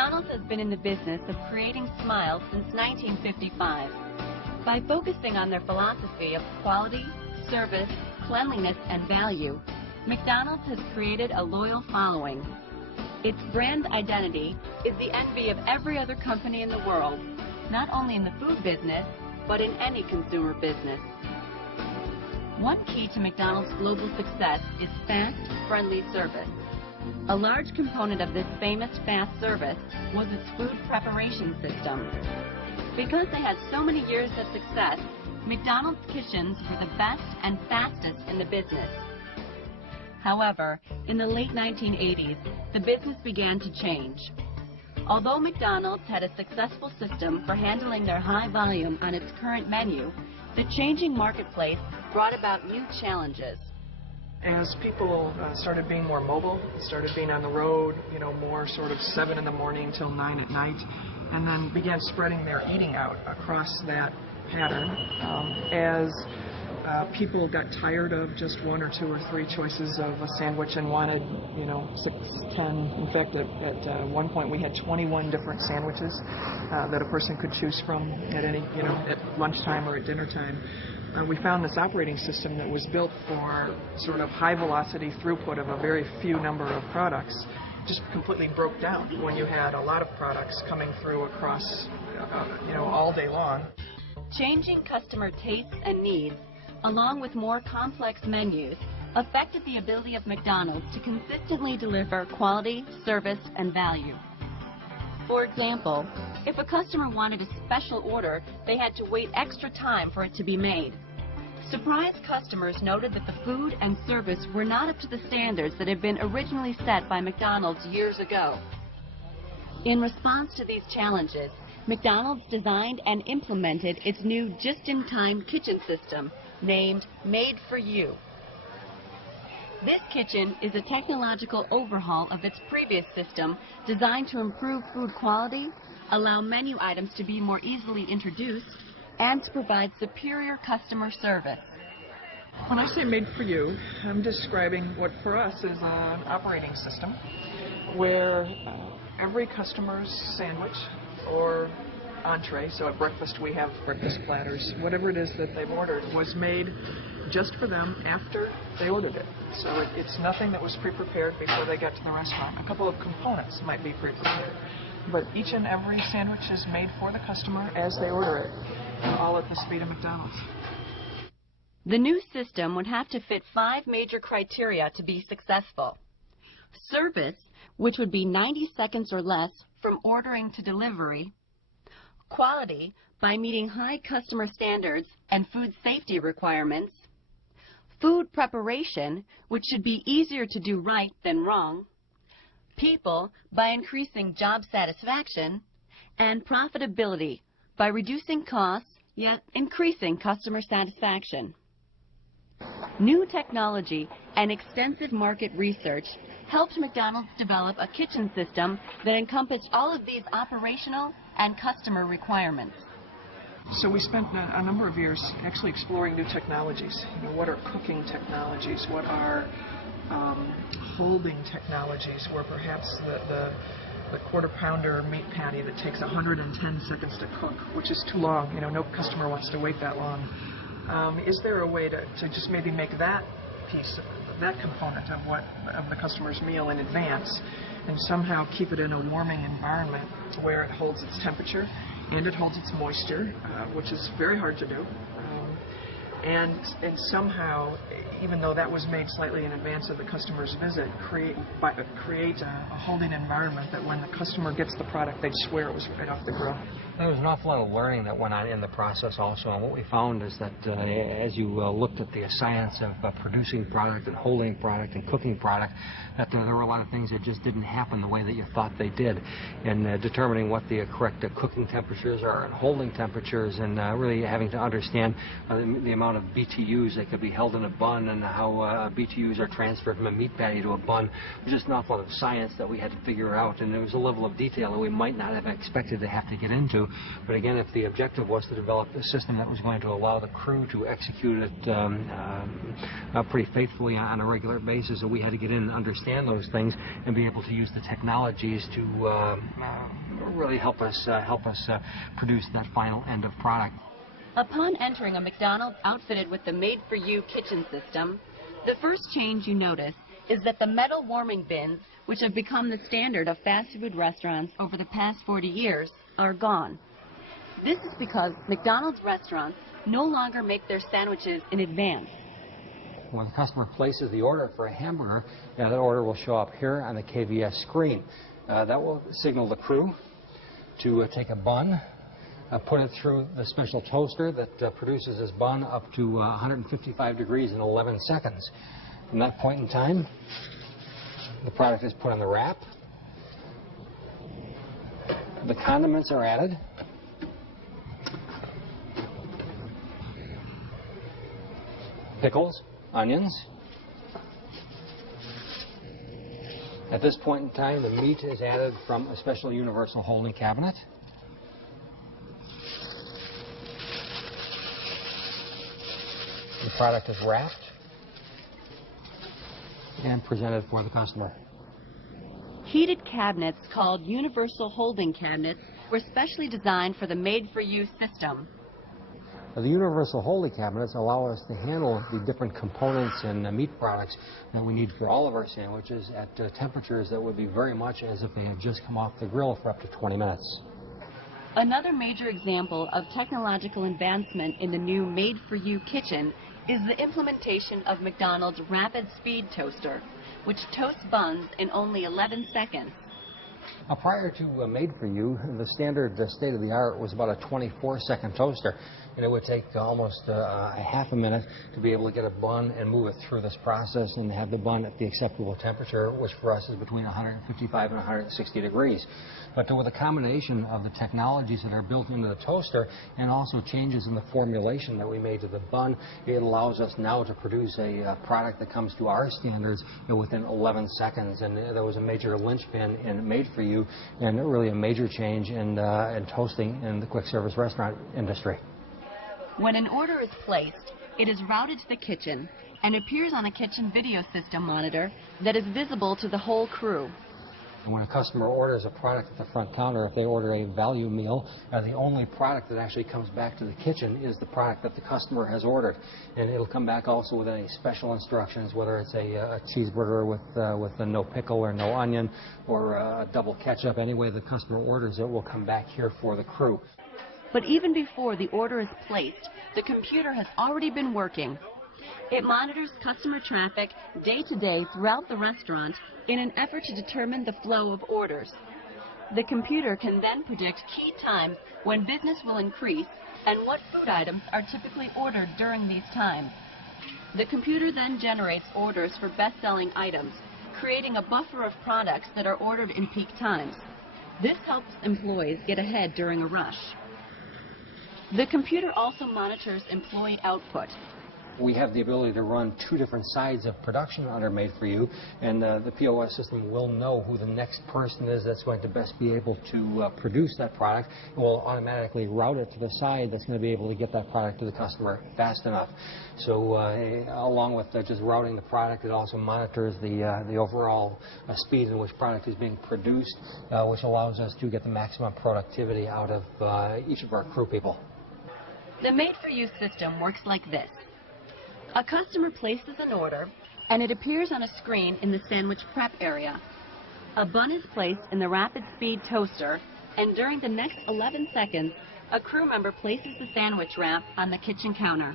McDonald's has been in the business of creating smiles since 1955. By focusing on their philosophy of quality, service, cleanliness, and value, McDonald's has created a loyal following. Its brand identity is the envy of every other company in the world, not only in the food business, but in any consumer business. One key to McDonald's global success is fast, friendly service. A large component of this famous fast service was its food preparation system. Because they had so many years of success, McDonald's kitchens were the best and fastest in the business. However, in the late 1980s, the business began to change. Although McDonald's had a successful system for handling their high volume on its current menu, the changing marketplace brought about new challenges. As people started being more mobile, started being on the road, more sort of 7 in the morning till 9 at night, and then began spreading their eating out across that pattern, as people got tired of just 1 or 2 or 3 choices of a sandwich and wanted, 6, 10. In fact, at one point we had 21 different sandwiches that a person could choose from at any, at lunchtime or at dinner time. We found this operating system that was built for sort of high velocity throughput of a very few number of products just completely broke down when you had a lot of products coming through across, all day long. Changing customer tastes and needs, along with more complex menus, affected the ability of McDonald's to consistently deliver quality, service, and value. For example, if a customer wanted a special order, they had to wait extra time for it to be made. Surprised customers noted that the food and service were not up to the standards that had been originally set by McDonald's years ago. In response to these challenges, McDonald's designed and implemented its new just-in-time kitchen system, named Made for You. This kitchen is a technological overhaul of its previous system designed to improve food quality, allow menu items to be more easily introduced, and to provide superior customer service. When I say made for you, I'm describing what for us is an operating system where every customer's sandwich or entree, so at breakfast we have breakfast platters, whatever it is that they've ordered, was made just for them after they ordered it. So it's nothing that was pre-prepared before they got to the restaurant. A couple of components might be pre-prepared, but each and every sandwich is made for the customer as they order it, all at the speed of McDonald's. The new system would have to fit 5 major criteria to be successful. Service, which would be 90 seconds or less from ordering to delivery. Quality, by meeting high customer standards and food safety requirements. Food preparation, which should be easier to do right than wrong. People, by increasing job satisfaction. And profitability, by reducing costs, yet increasing customer satisfaction. New technology and extensive market research helped McDonald's develop a kitchen system that encompassed all of these operational and customer requirements. So we spent a number of years actually exploring new technologies. What are cooking technologies? What are holding technologies, where perhaps the quarter-pounder meat patty that takes 110 seconds to cook, which is too long. No customer wants to wait that long. Is there a way to just maybe make that piece, that component of the customer's meal in advance, and somehow keep it in a warming environment where it holds its temperature and it holds its moisture, which is very hard to do. And somehow, even though that was made slightly in advance of the customer's visit, create a holding environment that when the customer gets the product, they'd swear it was right off the grill. There was an awful lot of learning that went on in the process also, and what we found is that as you looked at the science of producing product and holding product and cooking product, that there were a lot of things that just didn't happen the way that you thought they did, in determining what the correct cooking temperatures are and holding temperatures, and really having to understand the amount of BTUs that could be held in a bun and how BTUs are transferred from a meat patty to a bun. There's just an awful lot of science that we had to figure out, and there was a level of detail that we might not have expected to have to get into. But again, if the objective was to develop a system that was going to allow the crew to execute it pretty faithfully on a regular basis, so we had to get in and understand those things and be able to use the technologies to really help us produce that final end of product. Upon entering a McDonald's outfitted with the made-for-you kitchen system, the first change you notice is that the metal warming bins, which have become the standard of fast food restaurants over the past 40 years, are gone. This is because McDonald's restaurants no longer make their sandwiches in advance. When the customer places the order for a hamburger, that order will show up here on the KVS screen. That will signal the crew to take a bun, put it through the special toaster that produces this bun up to 155 degrees in 11 seconds. From that point in time, the product is put on the wrap. The condiments are added. Pickles, onions. At this point in time, the meat is added from a special universal holding cabinet. The product is wrapped and presented for the customer. Heated cabinets called universal holding cabinets were specially designed for the made-for-you system. The universal holding cabinets allow us to handle the different components and meat products that we need for all of our sandwiches at temperatures that would be very much as if they had just come off the grill for up to 20 minutes. Another major example of technological advancement in the new made-for-you kitchen is the implementation of McDonald's Rapid Speed Toaster, which toasts buns in only 11 seconds. Prior to made-for-you, the standard state-of-the-art was about a 24-second toaster, and it would take almost a half a minute to be able to get a bun and move it through this process and have the bun at the acceptable temperature, which for us is between 155 and 160 degrees. But with a combination of the technologies that are built into the toaster and also changes in the formulation that we made to the bun, it allows us now to produce a product that comes to our standards within 11 seconds. And there was a major linchpin in made-for-you and really a major change in toasting in the quick service restaurant industry. When an order is placed, it is routed to the kitchen and appears on a kitchen video system monitor that is visible to the whole crew. And when a customer orders a product at the front counter, if they order a value meal, the only product that actually comes back to the kitchen is the product that the customer has ordered. And it'll come back also with any special instructions, whether it's a cheeseburger with no pickle or no onion, or a double ketchup. Any way the customer orders it will come back here for the crew. But even before the order is placed, the computer has already been working. It monitors customer traffic day to day throughout the restaurant in an effort to determine the flow of orders. The computer can then predict key times when business will increase and what food items are typically ordered during these times. The computer then generates orders for best-selling items, creating a buffer of products that are ordered in peak times. This helps employees get ahead during a rush. The computer also monitors employee output. We have the ability to run two different sides of production under made-for-you, and the POS system will know who the next person is that's going to best be able to produce that product. It will automatically route it to the side that's going to be able to get that product to the customer fast enough. So along with just routing the product, it also monitors the overall speed in which product is being produced, which allows us to get the maximum productivity out of each of our crew people. The made-for-you system works like this. A customer places an order, and it appears on a screen in the sandwich prep area. A bun is placed in the rapid speed toaster, and during the next 11 seconds, a crew member places the sandwich wrap on the kitchen counter.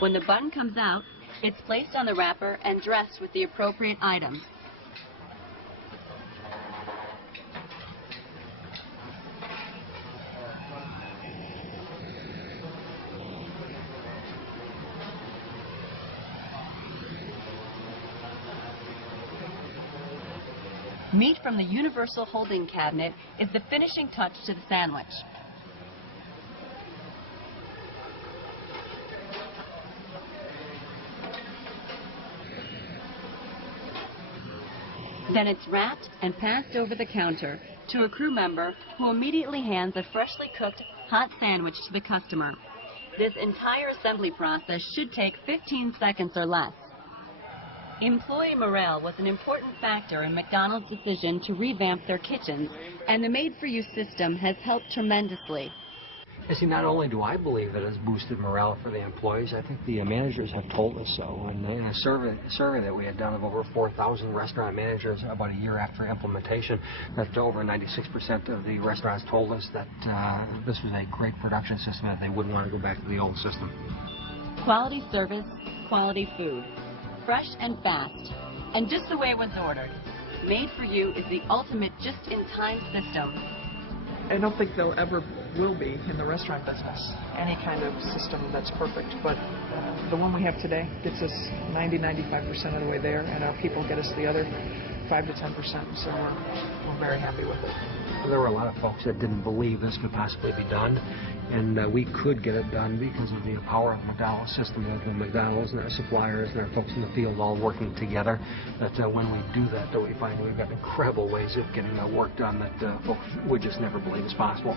When the bun comes out, it's placed on the wrapper and dressed with the appropriate items. Meat from the universal holding cabinet is the finishing touch to the sandwich. Then it's wrapped and passed over the counter to a crew member who immediately hands a freshly cooked hot sandwich to the customer. This entire assembly process should take 15 seconds or less. Employee morale was an important factor in McDonald's decision to revamp their kitchens, and the Made-for-You system has helped tremendously. You see, not only do I believe it has boosted morale for the employees, I think the managers have told us so. And in a survey that we had done of over 4,000 restaurant managers about a year after implementation, that over 96% of the restaurants told us that this was a great production system, that they wouldn't want to go back to the old system. Quality service, quality food, fresh and fast, and just the way it was ordered. Made-for-You is the ultimate just-in-time system. I don't think there ever will be in the restaurant business any kind of system that's perfect, but the one we have today gets us 90-95% of the way there, and our people get us the other 5 to 10%, so we're very happy with it. There were a lot of folks that didn't believe this could possibly be done, and we could get it done because of the power of the McDonald's system, of the McDonald's and our suppliers and our folks in the field all working together, that when we do that, we find we've got incredible ways of getting work done that folks would just never believe is possible.